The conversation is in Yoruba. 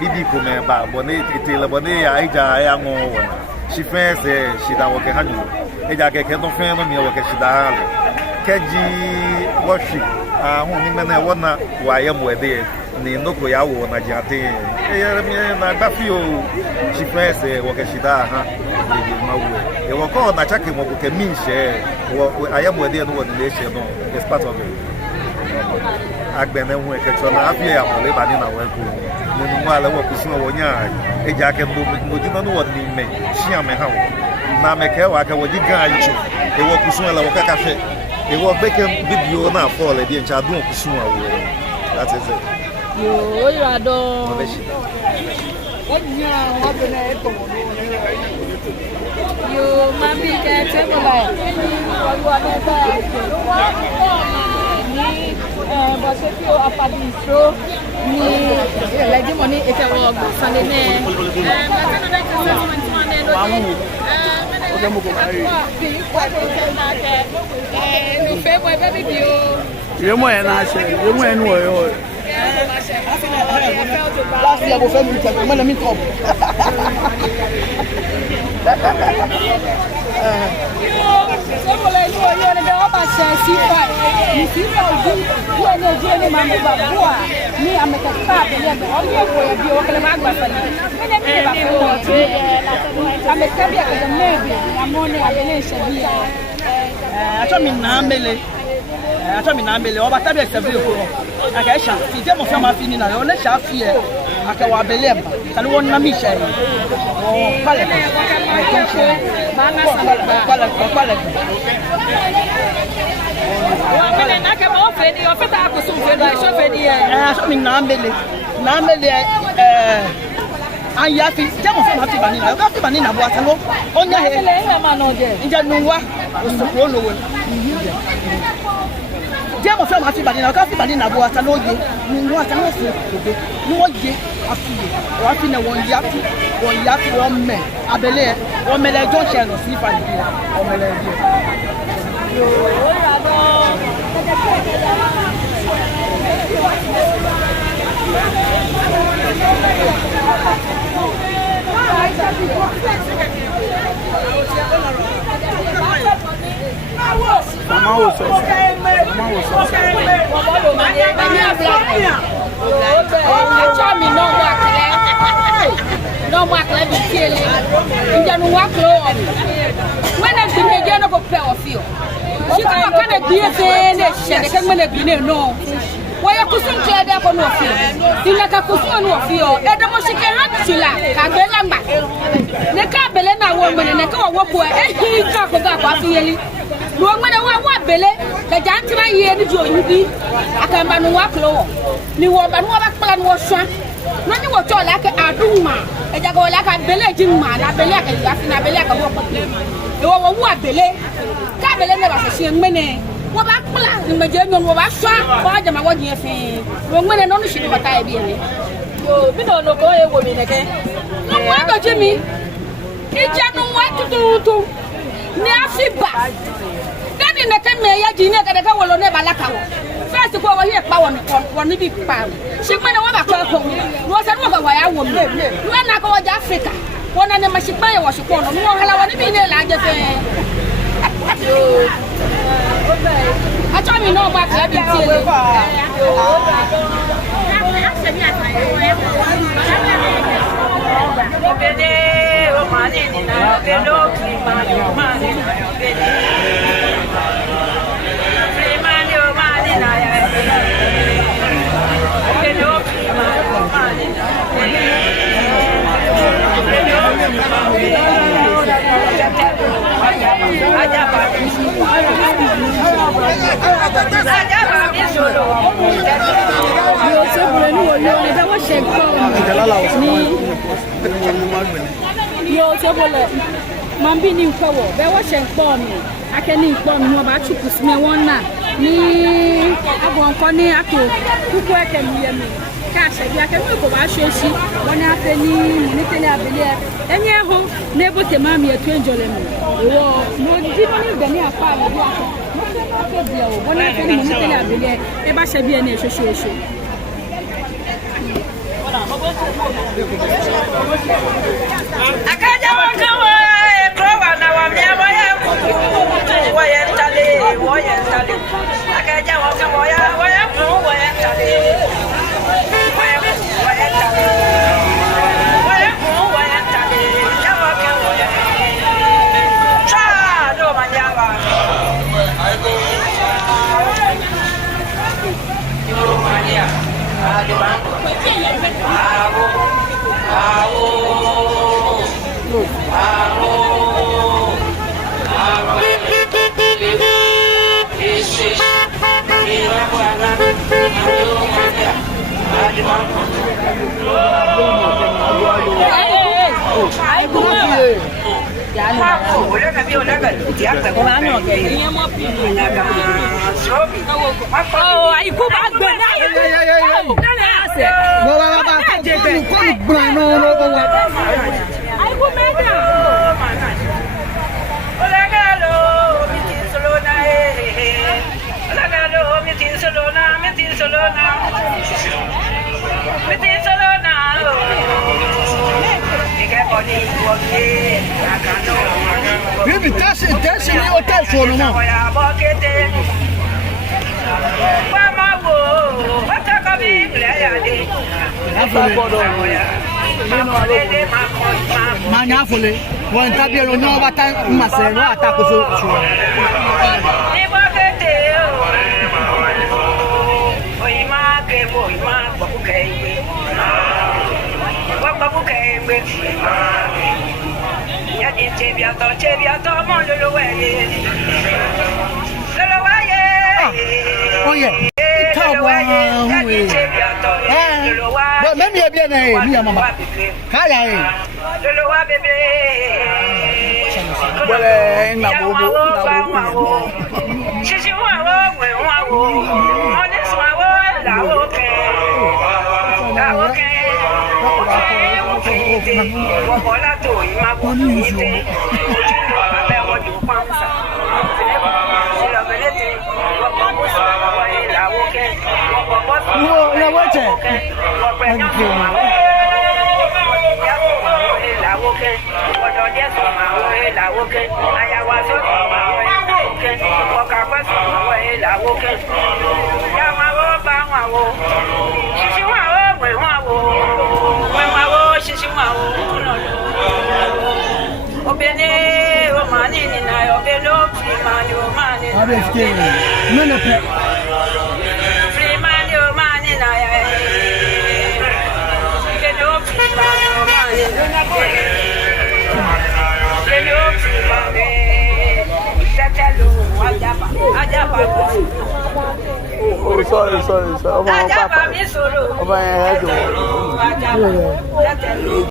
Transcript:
bibi kuma ba bone titela bone aija ya ngo wona she fence she da woke hanyu eja keke no fen no mi woke she da ale keji washi hu ni mena wona wa ya mwede ni noko ya wo na jate mi na gbafio she fence woke she da ha ni mawe e woko na chake mo ko min she wo aya mwede no wo ni she no is part of it agbene hu ekecho na afie ya mo le ba ni na we ko nínú wa lọ́wọ́ kò sí ọwọ́ yàn ẹja akẹ́kọ̀ọ́ mojúmọ́ ní wọ́n ní mẹ́ ṣí àmì hàn na mẹ́kẹ́ wà kẹ́wọ́ jí gan ayé ìwọ kò sún ẹ̀ lọ́wọ́ kẹ́kẹ́ fẹ́ ìwọ bẹ́kẹ́ bíbí o náà fọ́ ọ̀lẹ́dí ẹ̀ǹkyẹ́ adùn kò sún àwọ̀ that is it. yóò yọ àdó. yóò máa bí kẹ́ ẹ tẹ́ bọ̀ ní bọ́sẹ̀ tí ó apàdé ìṣó ní ẹ̀lẹ́dìí mọ̀ ní ìtẹ̀wọ̀ ọ̀gbọ̀nsánlé náà Yemo ẹ̀ náà ṣe, yemo ẹ̀ nù ọ̀yọ́. Last year, mo fẹ́ mi tẹ̀lé, mo lè mi tọ̀. Sọ́kòlá inú ọyọ́ ni bẹ́ẹ̀ wọ́n bá ṣe sífà ní sífà ojú bí ẹni ojú ẹni máa ń bọ̀ bọ̀ à ní àmọ̀tẹ́ká àbẹ̀lẹ̀ ẹ̀bẹ̀ ọdún èkó ẹ̀ bí ọkẹ́lẹ́ máa gbà fẹ́lẹ̀ ẹni bí ìbá fẹ́ wọ̀ ọtí àmọ̀tẹ́ bí àkẹ́jọ mẹ́ẹ̀bì àmọ́ ní àbẹ̀lẹ̀ ìṣẹ̀bí ẹ̀. Atọ́ mi nà mele ọba tábí ẹ̀sẹ̀ bí òkú ọ àkẹ́ ẹ̀ṣà tí ìjẹ́ mọ̀ fẹ́ máa fi nínú ọ̀nà ẹ̀ṣà fi ẹ̀ àkẹwà abẹ́lẹ̀ ẹ̀bà tàbí wọ́n ná mí ìṣẹ̀ yìí ọ̀pálẹ̀ Atọ́ mi nà mele aya fi jẹ́ mọ̀ fẹ́ máa fi bà nínú ọ̀gá fi bà nínú àbọ̀ àtàlọ́ ó ń yá he ǹjẹ́ nu wá òṣùpù ó lòwò jẹ́ mọ̀ fẹ́ máa fi bà nínú ọ̀gá fi bà nínú àbọ̀ àtàlọ́ yé nu wọ́n àtàlọ́ fún òde ni wọ́n yé àfihàn wọ́n á fi nà wọ́n yá fi wọ́n mẹ̀ abẹ́lé wọ́n mẹ́lẹ̀ ẹjọ́ ń ṣe ẹ̀nà sí ìfà ìdí wọ́n mẹ́lẹ̀ ẹjọ́. Mama wo sọ. Ẹjọ́ mi náà wà kílẹ̀ bí kíele ìjẹnu wà kílẹ̀ wọ̀ mi. Wọ́n ẹ̀ gbìn ní ẹjẹ́ náà kò pẹ́ ọ̀fì ọ̀. Ṣíkà wà kánà gbìn ẹ̀ fẹ́ ní ẹ̀ṣẹ̀ kẹ́ gbìn ní gbìn ní nù. Wọ́n yẹ kùsùn kílẹ̀ dẹ́ kọ́ ní ọ̀fì ọ̀. Ìnàkà kùsùn ní ọ̀fì ọ̀. Ẹ̀dẹ̀ mo ṣìkẹ́ hàn tìlà kàgbé lámbà. Ní káàbẹ̀lẹ̀ náà wọ̀ mẹ́rin ní káwọ̀ wọ́pọ̀ ẹ̀ ẹ̀ kí káàkóga àpò àfiyẹ́lí. Ní wọ́n gbẹ́dẹ̀ wọ́n wà bẹ̀lẹ̀ kẹjà ń tira yẹ ní ju òyìn bí. Àkàmbà ní wọ́n kílẹ̀ wọ̀. Ní wọ́n bá ní wọ́n bá kpala ní wọ́n sọ́n. Nani wo to la ke aduma e jago la ka bele ji ma na bele ka ya fi na bele ka wo pote e wo wu abele ka bele ne ba se se nmene wo ba kpla ni me je nyon wo ba swa wo ja ma wo jin fi wo nmene no nu shi ba ta e bi ere yo bi no no ko e wo mi ne ke no wa do ji mi ija nu wa tutu ni afiba dani ne ke me ya ji ne ka de ka wo lo ne ba la ka wo first ko wo here pa won ni bi pa shi mena wa ba ko ko wo se no ba wa ya wo mi wo na ko ja Africa wo na ne ma shi pa ye wo shi ko no wo hala wo ni bi ne la je fe acho mi no ba ka bi ti ele obede o ma ni na obede o ki ma ni na obede Yo se bole mambi ni nkowo be wo se npo mi akeni npo mi mo ba chuku si me won na ni agbon ko ni ato kuku eke mi ye mi ka se bi akeni ko ba se si won na fe ni tele abele enye ho na ebote mami etu enjole mi wo mo di no ni be ni apa mi bi ako mo fe na fe bi o won na fe ni tele abele e ba se bi eni esoso Akaja wakawa krowa na wamia waya tale akaja wakawa waya tale Baby, that's in your touch for no more. Manafole, one tabiero no bata masero atakuso. Oh yeah. But maybe a bit me mama. Kaya well, na bobo. Sisi wa honest wa la okay. Wabola to imabonite. Abe wodi kwanza. No, watch it. Sorry.